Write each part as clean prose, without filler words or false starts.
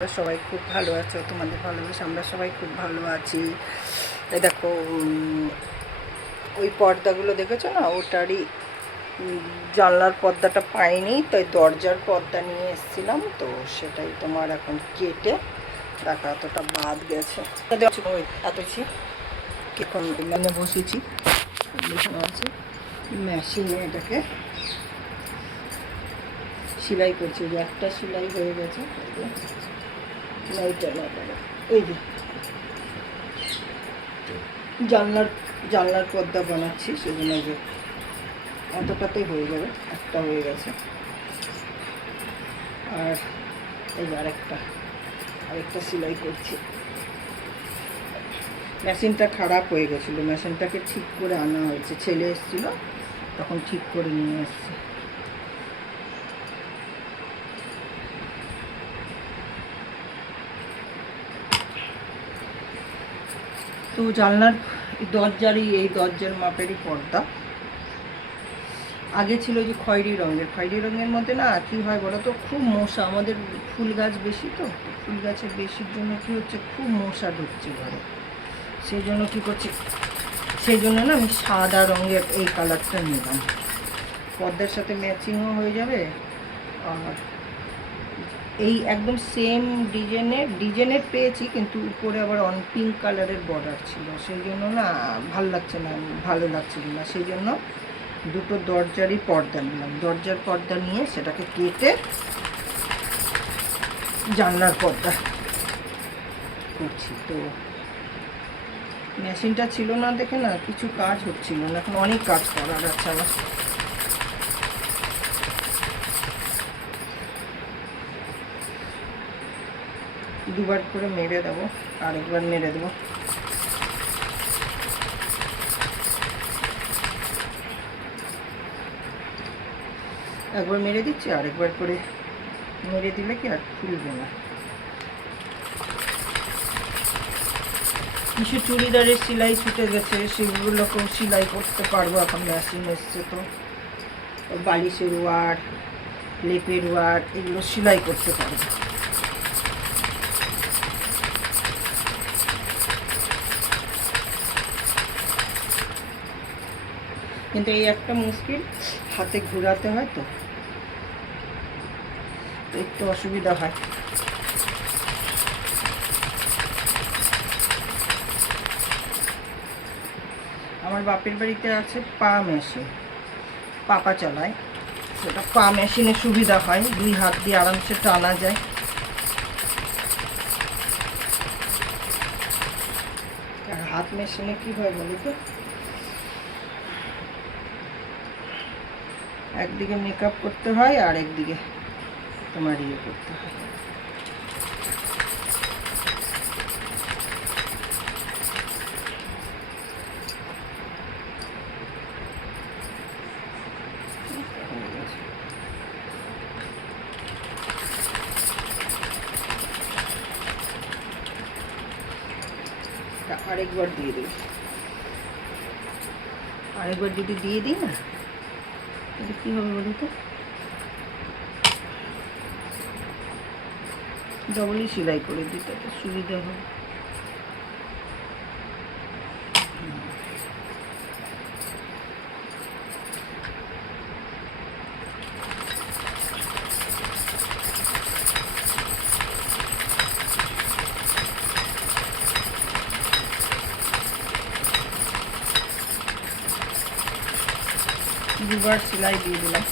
তোমরা সবাই খুব ভালো আছো, তোমাদের ভালোবাসা আমরা সবাই খুব ভালো আছি। এই দেখো ওই পর্দাগুলো দেখেছো না, ওটারই জানলার পর্দাটা পাইনি, তাই দরজার পর্দা নিয়ে এসেছিলাম, তো সেটাই তোমার এখন কেটে দেখা এতটা বাদ গেছে এতছি এখন মানে বসেছি আছে মেশিনে, এটাকে সেলাই করছি। যে একটা সেলাই হয়ে গেছে, লাইটার এই যে জানলার পর্দা বানাচ্ছি, সেজন্য যে এতটাতেই হয়ে যাবে, একটা হয়ে গেছে। আর এই যে আরেকটা সেলাই করছি। মেশিনটা খারাপ হয়ে গেছিলো, মেশিনটাকে ঠিক করে আনা হয়েছে, ছেলে এসেছিল তখন ঠিক করে নিয়ে এসছে। তো জানলার এই দরজার মাপেরই পর্দা আগে ছিল যে খয়েরি রঙের মধ্যে না কী হয় বলো তো, খুব মশা, আমাদের ফুল গাছ বেশি, তো ফুল গাছের বেশির জন্য কী হচ্ছে, খুব মশা ঢুকছে ঘরে। সেই জন্য কী করছি, সেই জন্য না আমি সাদা রঙের এই কালারটা নিলাম, পর্দার সাথে ম্যাচিংও হয়ে যাবে। আর এই একদম সেম ডিজাইনের পেয়েছি, কিন্তু উপরে আবার পিঙ্ক কালারের বর্ডার ছিল, সেই জন্য না ভালো লাগছিল না, সেই জন্য দুটো দরজারই পর্দা নিলাম। দরজার পর্দা নিয়ে সেটাকে কেটে জানলার পর্দা করছি। তো মেশিনটা ছিল না দেখে না কিছু কাজ হচ্ছিল না, এখন অনেক কাজ করার আছে আমার। দুবার করে মেরে দেবো, আরেকবার মেরে দেবো। একবার মেরে দিচ্ছি, আরেকবার করে মেরে দিলে কি আর খুলবে না। কিছু চুড়িদারের সেলাই ছুটে গেছে, সেগুলোকেও সেলাই করতে পারবো, এখন মেশিন এসছে। তো বালিশের ওয়ার, লেপের ওয়ার, এগুলো সেলাই করতে পারবো। কিন্তু এই একটা মুশকিল, হাতে ঘোরাতে হয়, তো একটু অসুবিধা হয়। আমার বাপের বাড়িতে আছে পা মেশিন, পাপা চালায়, সেটা পা মেশিনে সুবিধা হয়, দুই হাত দিয়ে আরামসে টানা যায়। আর হাত মেশিনে কী হয় বলো তো, একদিকে মেকআপ করতে হয় আর একদিকে তোমার ইয়ে করতে হয়। আরেকবার দিয়ে দিই, আরেকবার যদি দিয়ে দিই না, তাহলে কী হবে বলো তো, ডবলই সেলাই করে দিতে সুবিধা হবে। দুবার সেলাই দিয়ে দিলাম,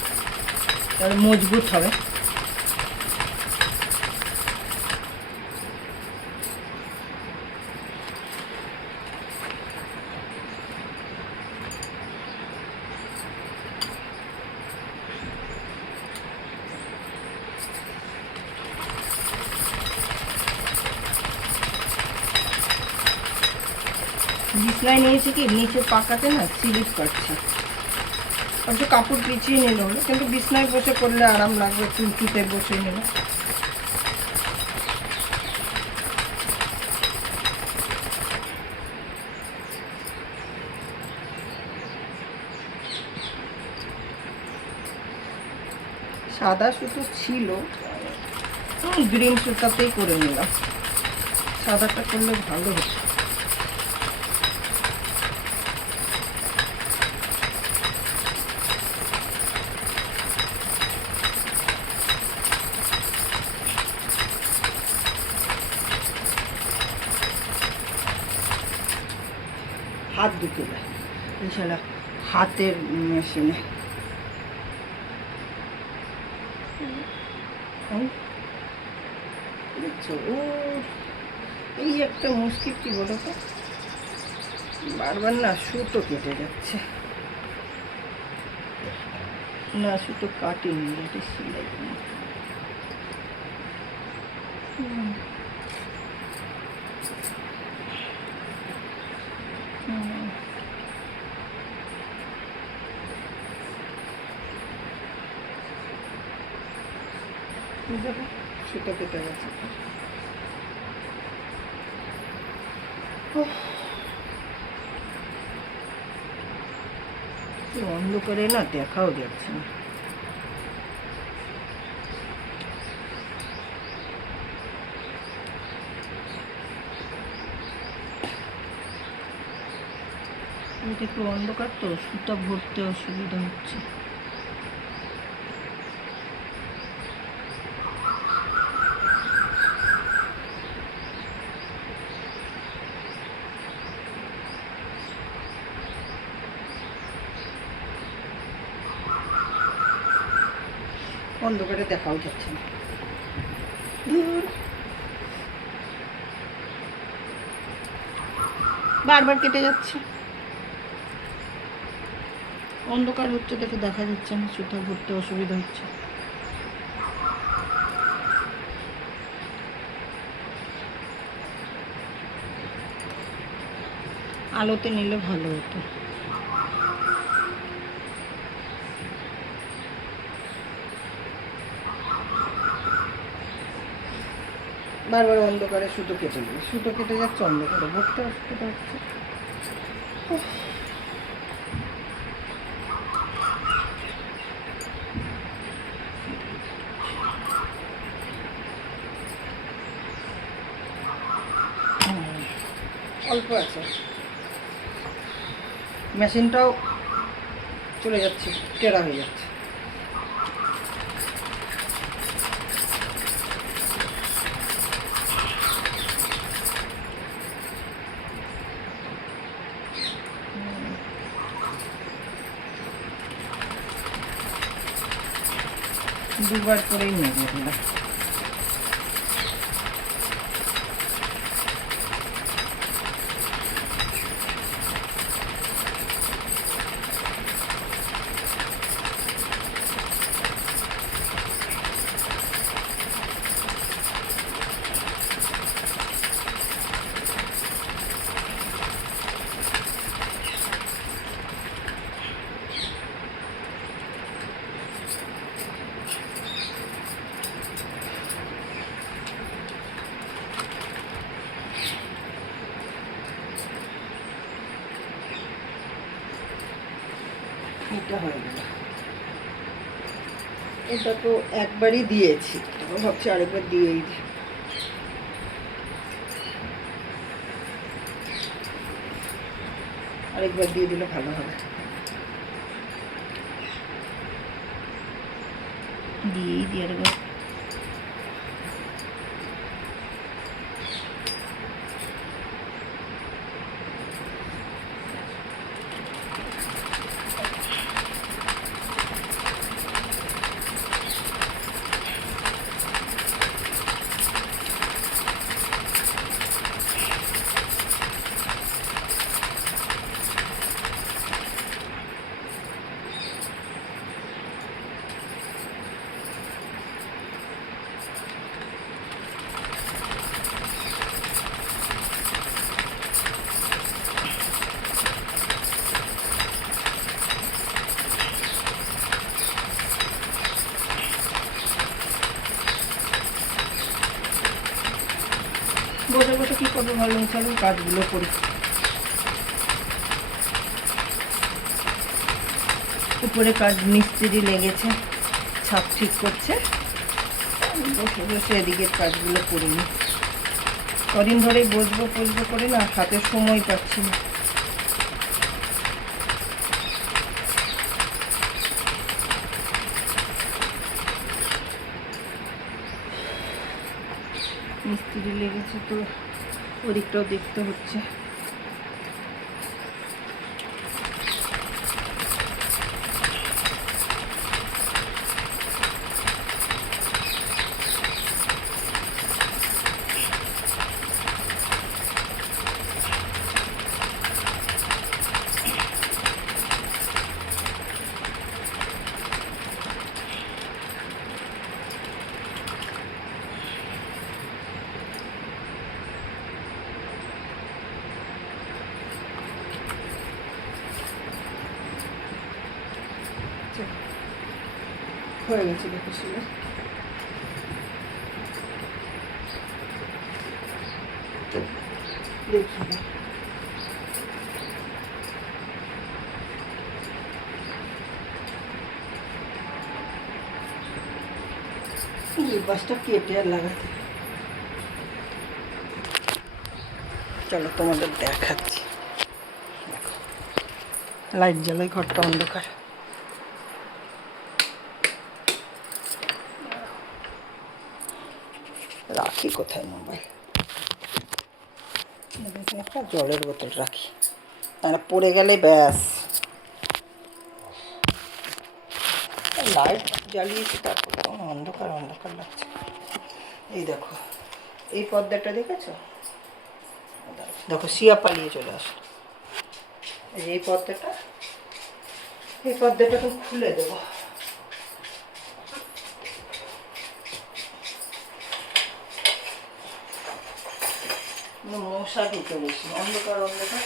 তাহলে মজবুত হবে। বিছনায় নিয়েছি কি, নিচে পাকাতে না স্লিপ কাটছে, অবশ্য কাপড় পিছিয়ে নিল হলো, কিন্তু বিছনায় বসে করলে আরাম লাগবে, চুলকিতে বসে নিল। সাদা সুতো ছিল, গ্রিন সুতাতেই করে নিলাম, সাদাটা করলে ভালো হতো। হাত ঢুকে যায় এছাড়া হাতের মেশিনে। দেখছো ও এই একটা মুশকিল কি বলো তো, বারবার না সুতো কেটে যাচ্ছে। না সুতো কাটিনি, এটা সেলাই দেখো সুতো কেটে গেছে। অন্ধকারে না দেখাও যাচ্ছে না। এটা একটু অন্ধকার তো, সুতা ভরতে অসুবিধা হচ্ছে। অন্ধকারে দেখাও যাচ্ছে না, বারবার কেটে যাচ্ছে। অন্ধকার হচ্ছে দেখে দেখা যাচ্ছে না, সুতা ভরতে অসুবিধা হচ্ছে। আলোতে নিলে ভালো হতো। বারবার অন্ধকারে সুতো কেটে যাবে, সুতো কেটে যাচ্ছে, অন্ধকারে ভরতে অসুবিধা হচ্ছে। অল্প আছে, মেশিনটাও চলে যাচ্ছে, টেরা হয়ে যাচ্ছে। দুবার করেই নেবে এগুলো। এটা হয়ে গেল, এটা তো একবারই দিয়েছি, ভাবছি আরেকবার দিয়েই দিই। আরেকবার দিয়ে দিলে ভালো হবে, দিয়েই দিই আরেকবার। বসে বসে কী করবো ভাবলাম চলুন কাজগুলো করি। উপরে কাজ মিস্ত্রি লেগেছে, ছাদ ঠিক করছে, বসে বসে এদিকের কাজগুলো করে নিই। কদিন ধরেই বসবো করে না হাতে সময় পাচ্ছি না। মিস্ত্রি লেগেছে তো ওদিকটাও দেখতে হচ্ছে। হয়ে গেছে দেখে শুনে। দেখি বাসটা কেটে আর লাগাতে। চলো তোমাদের দেখাচ্ছি। দেখো লাইট জ্বালাই, ঘরটা অন্ধকার। রাখি কোথায় মোবাইল? একটা জলের বোতল রাখি, তারা পড়ে গেলে ব্যাস। লাইট জ্বালিয়েছি তারপর অন্ধকার অন্ধকার লাগছে। এই দেখো এই পর্দাটা দেখেছো? দেখো শিয়া পালিয়ে চলে আসে। এই পর্দাটা তো খুলে দেবো। মশা ঢুকে গেছি, অন্ধকার অন্ধকার।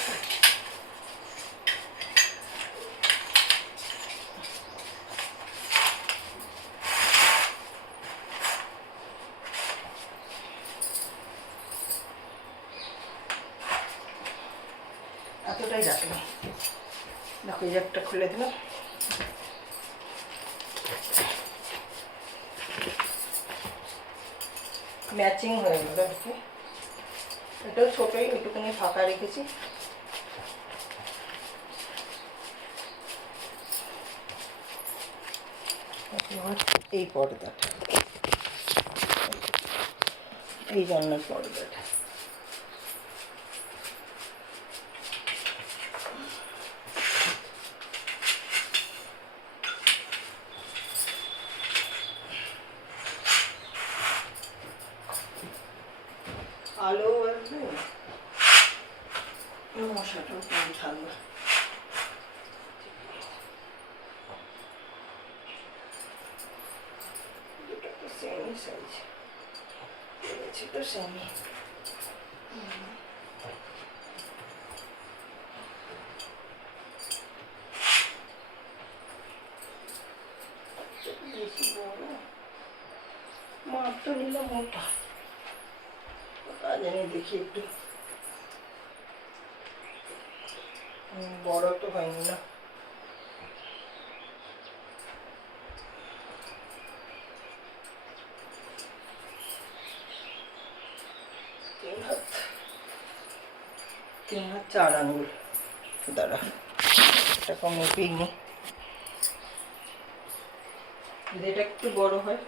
এতটাই রাখলাম। দেখো এই একটা খুলে দিলাম। ম্যাচিং হয়ে গেল। এটাও ছোটোই, ওইটুকুনি ফাঁকা রেখেছি। এই পর্দাটা, এই জন্যের পর্দাটা আলো আসবে, মশাটাও কম থাকবে। দুটো তো সেমই সাইজ পেয়েছি, তো সেমই। বেশি বড় মাপ তো নিলাম মোটা, জানি দেখি একটু বড় তো হয়নি না। তিন হাত 4 আঙ্গুল। দাঁড়া, এটা কম মেপেইনি, যদি এটা একটু বড় হয়।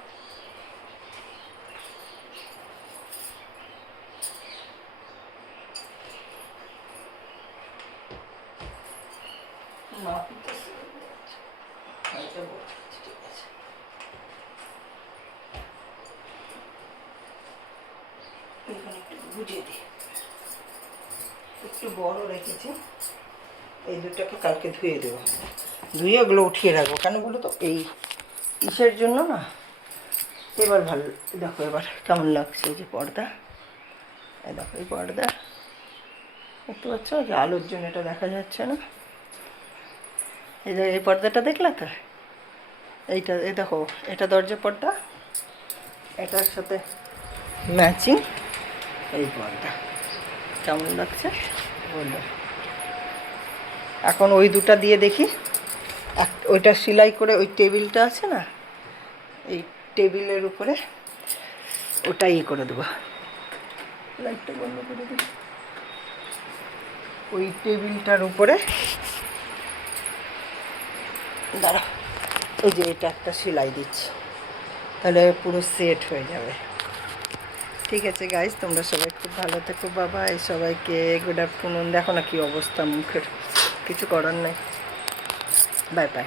বুঝিয়ে দিই, একটু বড় রেখেছি। এই দুটাকে কালকে ধুয়ে দেবো, ধুয়ে ওগুলো উঠিয়ে রাখবো। কেন বলো তো? এই ইসের জন্য না। এবার ভালো দেখো, এবার কেমন লাগছে এই যে পর্দা। এই দেখো এই পর্দা দেখতে পাচ্ছ, যে আলোর জন্য এটা দেখা যাচ্ছে না। এই যে এই পর্দাটা দেখলে তো, এইটা এই দেখো, এটা দরজা পর্দা, এটার সাথে ম্যাচিং এই পর্দা। কেমন লাগছে বললো। এখন ওই দুটা দিয়ে দেখি। ওইটা সেলাই করে ওই টেবিলটা আছে না, এই টেবিলের উপরে ওটাই করে দেবো। লাইটটা বন্ধ করে দিই। ওই টেবিলটার উপরে দাঁড়া, এই যে এটা একটা সেলাই দিচ্ছি, তাহলে পুরো সেট হয়ে যাবে। ঠিক আছে গাইজ, তোমরা সবাই খুব ভালো থেকো। বাবাই, সবাইকে গুড আফটারনুন। দেখো না কি অবস্থা মুখের, কিছু করার নেই। Bye bye.